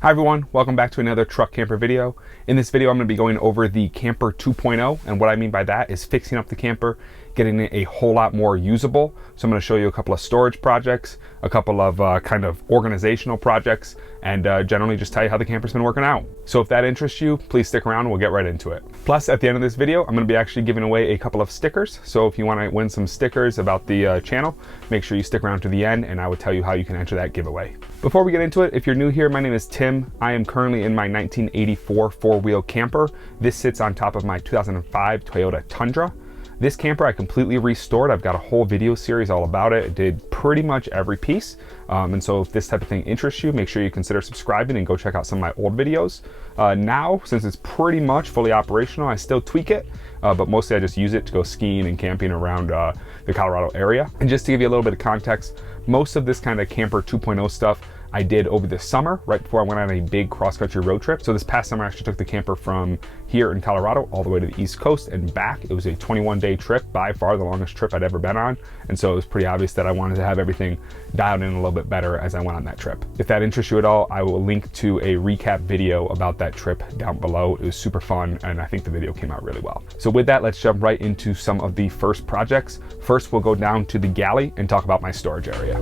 Hi everyone, welcome back to another truck camper video. In this video, I'm going to be going over the camper 2.0, and what I mean by that is fixing up the camper, getting it a whole lot more usable. So I'm going to show you a couple of storage projects, a couple of kind of organizational projects, and generally just tell you how the camper's been working out. So if that interests you, please stick around and we'll get right into it. Plus, at the end of this video, I'm going to be actually giving away a couple of stickers. So if you want to win some stickers about the channel, make sure you stick around to the end and I will tell you how you can enter that giveaway. Before we get into it, if you're new here, my name is Tim. I am currently in my 1984 four-wheel camper. This sits on top of my 2005 Toyota Tundra. This camper I completely restored. I've got a whole video series all about it. I did pretty much every piece. And so if this type of thing interests you, make sure you consider subscribing and go check out some of my old videos. Now, since it's pretty much fully operational, I still tweak it, but mostly I just use it to go skiing and camping around the Colorado area. And just to give you a little bit of context, most of this kind of camper 2.0 stuff I did over the summer, right before I went on a big cross-country road trip. So this past summer, I actually took the camper from here in Colorado all the way to the East Coast and back. It was a 21-day trip, by far the longest trip I'd ever been on. And so it was pretty obvious that I wanted to have everything dialed in a little bit better as I went on that trip. If that interests you at all, I will link to a recap video about that trip down below. It was super fun, and I think the video came out really well. So with that, let's jump right into some of the first projects. First, we'll go down to the galley and talk about my storage area.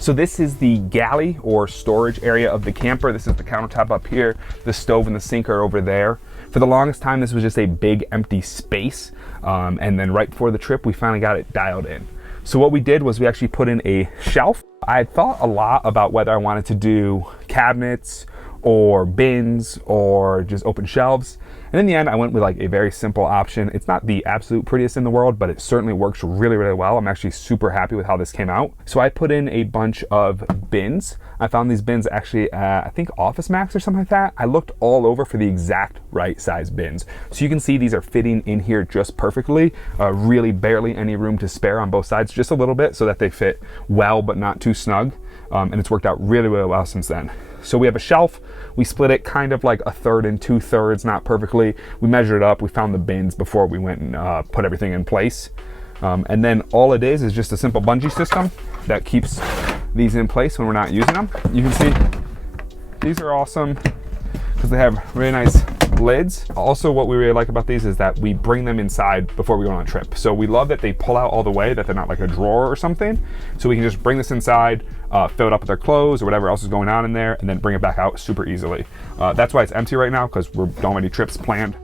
So this is the galley or storage area of the camper. This is the countertop up here. The stove and the sink are over there. For the longest time, this was just a big empty space. And then right before the trip, we finally got it dialed in. So what we did was we actually put in a shelf. I had thought a lot about whether I wanted to do cabinets or bins or just open shelves. And in the end, I went with like a very simple option. It's not the absolute prettiest in the world, but it certainly works really, really well. I'm actually super happy with how this came out. So I put in a bunch of bins. I found these bins actually at, I think, Office Max or something like that. I looked all over for the exact right size bins. So you can see these are fitting in here just perfectly. Really barely any room to spare on both sides, just a little bit so that they fit well, but not too snug. And it's worked out really, really well since then. So we have a shelf. We split it kind of like 1/3 and 2/3, not perfectly. We measured it up. We found the bins before we went and put everything in place. And then all it is just a simple bungee system that keeps these in place when we're not using them. You can see these are awesome because they have really nice lids. Also, what we really like about these is that we bring them inside before we go on a trip. So we love that they pull out all the way, that they're not like a drawer or something. So we can just bring this inside, fill it up with our clothes or whatever else is going on in there, and then bring it back out super easily. That's why it's empty right now, because we don't have any trips planned.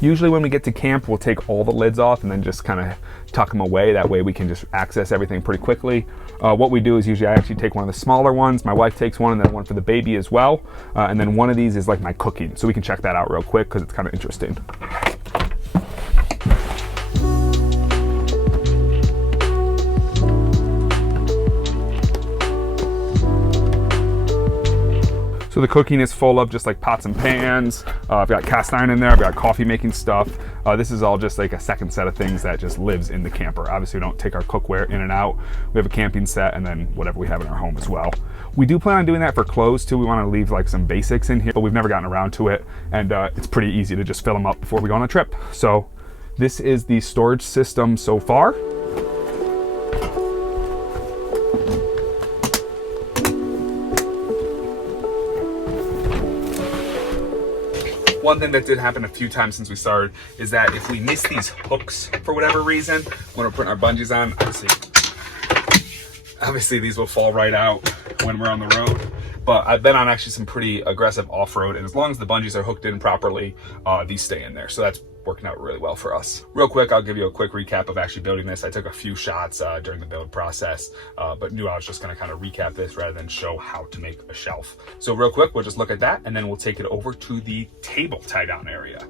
Usually when we get to camp, we'll take all the lids off and then just kind of tuck them away. That way we can just access everything pretty quickly. What we do is usually I actually take one of the smaller ones. My wife takes one and then one for the baby as well. And then one of these is like my cooking. So we can check that out real quick because it's kind of interesting. So the cooking is full of just like pots and pans. I've got cast iron in there. I've got coffee making stuff. This is all just like a second set of things that just lives in the camper. Obviously we don't take our cookware in and out. We have a camping set and then whatever we have in our home as well. We do plan on doing that for clothes too. We want to leave like some basics in here, but we've never gotten around to it. And it's pretty easy to just fill them up before we go on a trip. So this is the storage system so far. One thing that did happen a few times since we started is that if we miss these hooks for whatever reason, when we're putting our bungees on, obviously these will fall right out when we're on the road. But I've been on actually some pretty aggressive off-road, and as long as the bungees are hooked in properly, these stay in there. So that's working out really well for us. Real quick, I'll give you a quick recap of actually building this. I took a few shots during the build process, but knew I was just gonna kind of recap this rather than show how to make a shelf. So real quick, we'll just look at that and then we'll take it over to the table tie down area.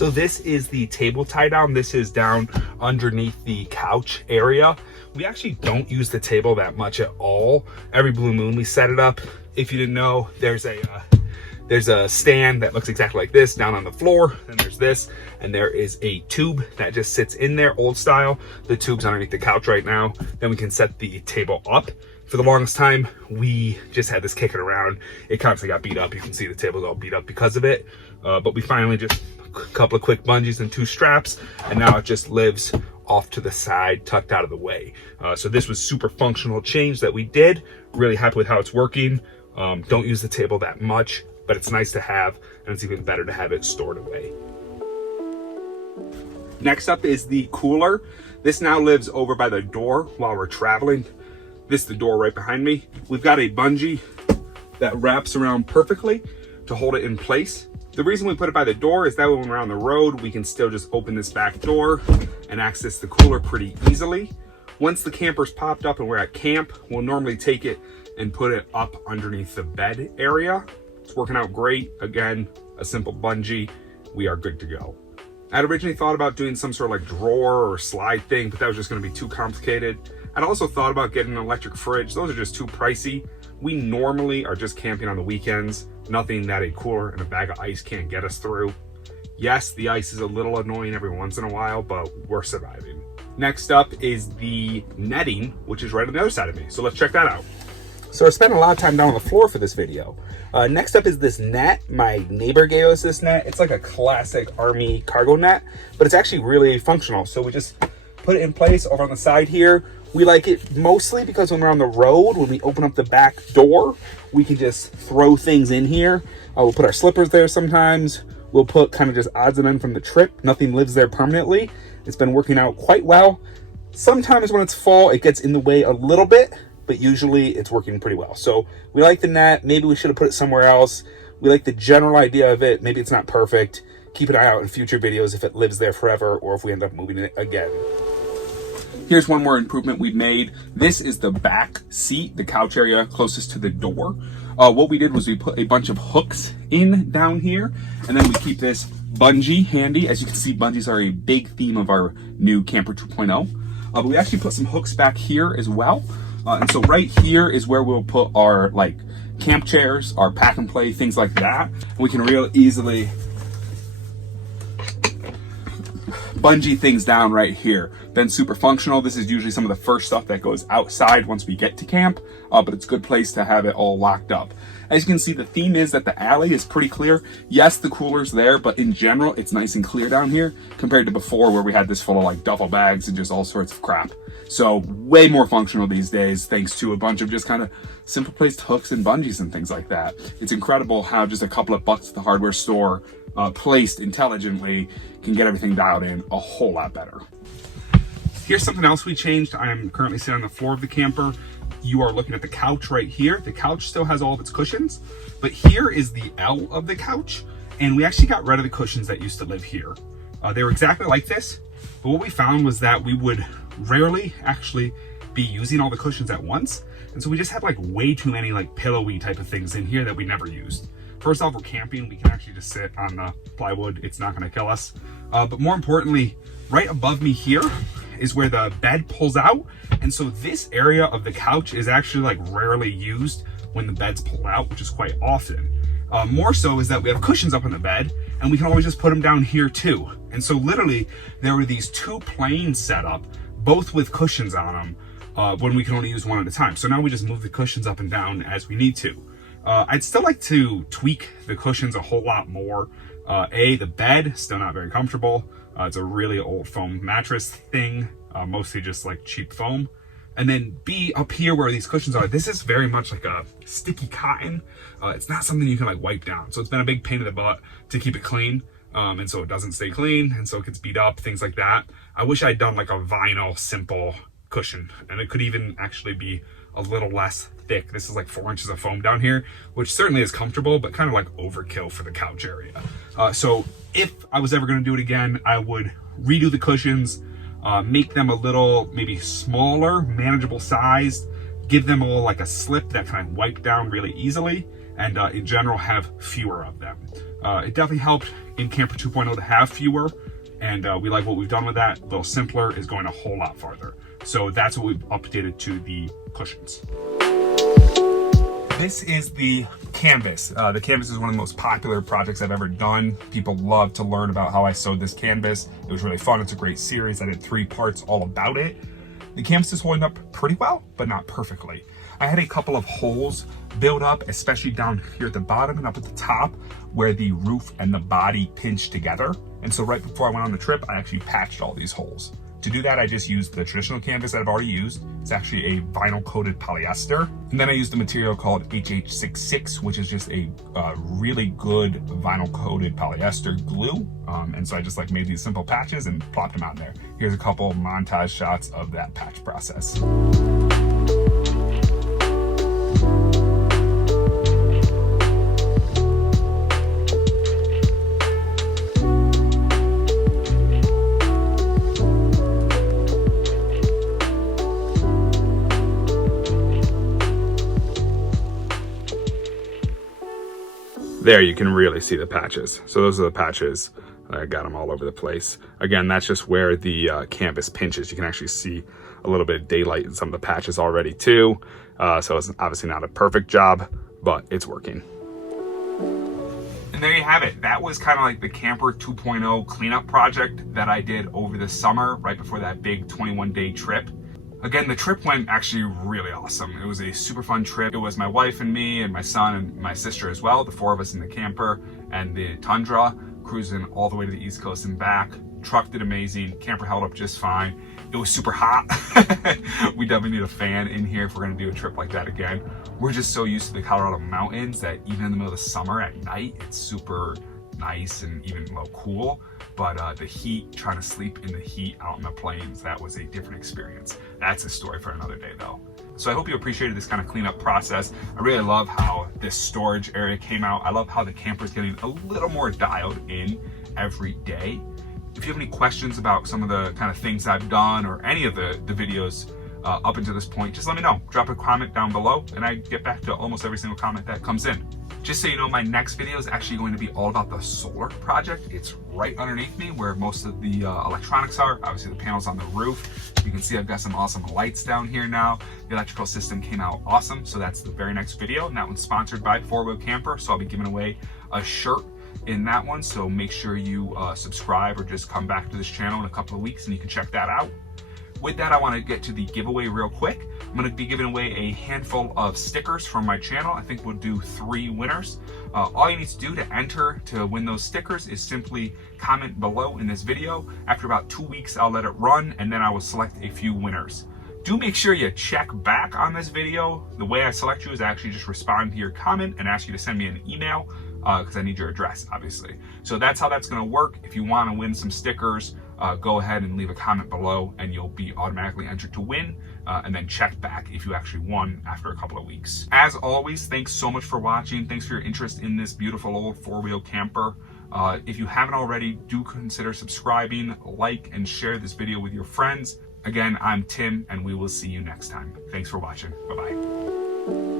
So this is the table tie down. This is down underneath the couch area. We actually don't use the table that much at all. Every blue moon we set it up. If you didn't know, there's a stand that looks exactly like this down on the floor. Then there's this, and there is a tube that just sits in there, old style. The tube's underneath the couch right now. Then we can set the table up. For the longest time, we just had this kicking around. It constantly got beat up. You can see the table's all beat up because of it. But we finally just a couple of quick bungees and 2 straps, and now it just lives off to the side, tucked out of the way. So this was super functional change that we did. Really happy with how it's working. Don't use the table that much, but it's nice to have, and it's even better to have it stored away. Next up is the cooler. This now lives over by the door while we're traveling. This is the door right behind me. We've got a bungee that wraps around perfectly to hold it in place. The reason we put it by the door is that when we're on the road, we can still just open this back door and access the cooler pretty easily. Once the camper's popped up and we're at camp, we'll normally take it and put it up underneath the bed area. It's working out great. Again, a simple bungee, we are good to go. I'd originally thought about doing some sort of like drawer or slide thing, but that was just gonna be too complicated. I'd also thought about getting an electric fridge. Those are just too pricey. We normally are just camping on the weekends, nothing that a cooler and a bag of ice can't get us through. Yes, the ice is a little annoying every once in a while, but we're surviving. Next up is the netting, which is right on the other side of me. So let's check that out. So I spent a lot of time down on the floor for this video. Next up is this net. My neighbor gave us this net. It's like a classic Army cargo net, but it's actually really functional. So we just put it in place over on the side here. We like it mostly because when we're on the road, when we open up the back door, we can just throw things in here. We'll put our slippers there sometimes. We'll put kind of just odds and ends from the trip. Nothing lives there permanently. It's been working out quite well. Sometimes when it's full, it gets in the way a little bit, but usually it's working pretty well. So we like the net. Maybe we should have put it somewhere else. We like the general idea of it. Maybe it's not perfect. Keep an eye out in future videos if it lives there forever or if we end up moving it again. Here's one more improvement we've made. This is the back seat, the couch area closest to the door. What we did was we put a bunch of hooks in down here, and then we keep this bungee handy. As you can see, bungees are a big theme of our new Camper 2.0. But we actually put some hooks back here as well. And so right here is where we'll put our like camp chairs, our pack and play, things like that. We can real easily bungee things down right here. Been super functional. This is usually some of the first stuff that goes outside once we get to camp, but it's a good place to have it all locked up. As you can see, the theme is that the alley is pretty clear. Yes, the cooler's there, but in general, it's nice and clear down here compared to before where we had this full of like duffel bags and just all sorts of crap. So way more functional these days, thanks to a bunch of just kind of simple placed hooks and bungees and things like that. It's incredible how just a couple of bucks at the hardware store placed intelligently can get everything dialed in a whole lot better. Here's something else we changed. I am currently sitting on the floor of the camper. You are looking at the couch right here. The couch still has all of its cushions, but here is the L of the couch, and we actually got rid of the cushions that used to live here. They were exactly like this, but what we found was that we would rarely actually be using all the cushions at once, and so we just had like way too many like pillowy type of things in here that we never used. First off, we're camping. We can actually just sit on the plywood. It's not going to kill us. But more importantly, right above me here is where the bed pulls out. And so this area of the couch is actually like rarely used when the bed's pulled out, which is quite often. More so is that we have cushions up on the bed and we can always just put them down here too. And so literally there were these 2 planes set up, both with cushions on them, when we can only use one at a time. So now we just move the cushions up and down as we need to. I'd still like to tweak the cushions a whole lot more. The bed, still not very comfortable. It's a really old foam mattress thing, mostly just like cheap foam. And then B, up here where these cushions are, this is very much like a sticky cotton. It's not something you can like wipe down. So it's been a big pain in the butt to keep it clean. And so it doesn't stay clean, and so it gets beat up, things like that. I wish I'd done like a vinyl simple cushion, and it could even actually be a little less thick. This is like 4 inches of foam down here, which certainly is comfortable, but kind of like overkill for the couch area. So if I was ever gonna do it again, I would redo the cushions, make them a little maybe smaller, manageable sized, give them all like a slip that can wipe down really easily, and in general have fewer of them. It definitely helped in Camper 2.0 to have fewer, and we like what we've done with that. A little simpler is going a whole lot farther. So that's what we've updated to the cushions. This is the canvas. The canvas is one of the most popular projects I've ever done. People love to learn about how I sewed this canvas. It was really fun. It's a great series. I did 3 parts all about it. The canvas is holding up pretty well, but not perfectly. I had a couple of holes build up, especially down here at the bottom and up at the top where the roof and the body pinch together. And so right before I went on the trip, I actually patched all these holes. To do that, I just used the traditional canvas that I've already used. It's actually a vinyl coated polyester. And then I used a material called HH66, which is just a really good vinyl coated polyester glue. And so I just made these simple patches and plopped them out there. Here's a couple montage shots of that patch process. There you can really see the patches. So those are the patches. I got them all over the place. Again, that's just where the canvas pinches. You can actually see a little bit of daylight in some of the patches already too. So it's obviously not a perfect job, but it's working. And there you have it. That was kind of like the Camper 2.0 cleanup project that I did over the summer, right before that big 21-day trip. Again, the trip went actually really awesome. It was a super fun trip. It was my wife and me and my son and my sister as well, the 4 of us in the camper and the Tundra, cruising all the way to the East Coast and back. Truck did amazing. Camper held up just fine. It was super hot. We definitely need a fan in here if we're gonna do a trip like that again. We're just so used to the Colorado mountains that even in the middle of the summer at night, it's super nice and even cool. But the heat, trying to sleep in the heat out in the plains, that was a different experience. That's a story for another day though. So I hope you appreciated this kind of cleanup process. I really love how this storage area came out. I love how the camper is getting a little more dialed in every day. If you have any questions about some of the kind of things I've done or any of the videos up until this point, just let me know. Drop a comment down below and I get back to almost every single comment that comes in. Just so you know, my next video is actually going to be all about the solar project. It's right underneath me where most of the electronics are. Obviously the panels on the roof. You can see I've got some awesome lights down here now. The electrical system came out awesome. So that's the very next video. And that one's sponsored by 4-Wheel Camper. So I'll be giving away a shirt in that one. So make sure you subscribe or just come back to this channel in a couple of weeks and you can check that out. With that, I want to get to the giveaway real quick. I'm going to be giving away a handful of stickers from my channel. I think we'll do 3 winners. All you need to do to enter to win those stickers is simply comment below in this video. After about 2 weeks, I'll let it run and then I will select a few winners. Do make sure you check back on this video. The way I select you is I actually just respond to your comment and ask you to send me an email because I need your address, obviously. So that's how that's going to work. If you want to win some stickers, go ahead and leave a comment below and you'll be automatically entered to win, and then check back if you actually won after a couple of weeks. As always, thanks so much for watching. Thanks for your interest in this beautiful old 4-wheel camper. If you haven't already, do consider subscribing, like, and share this video with your friends. Again, I'm Tim and we will see you next time. Thanks for watching. Bye-bye.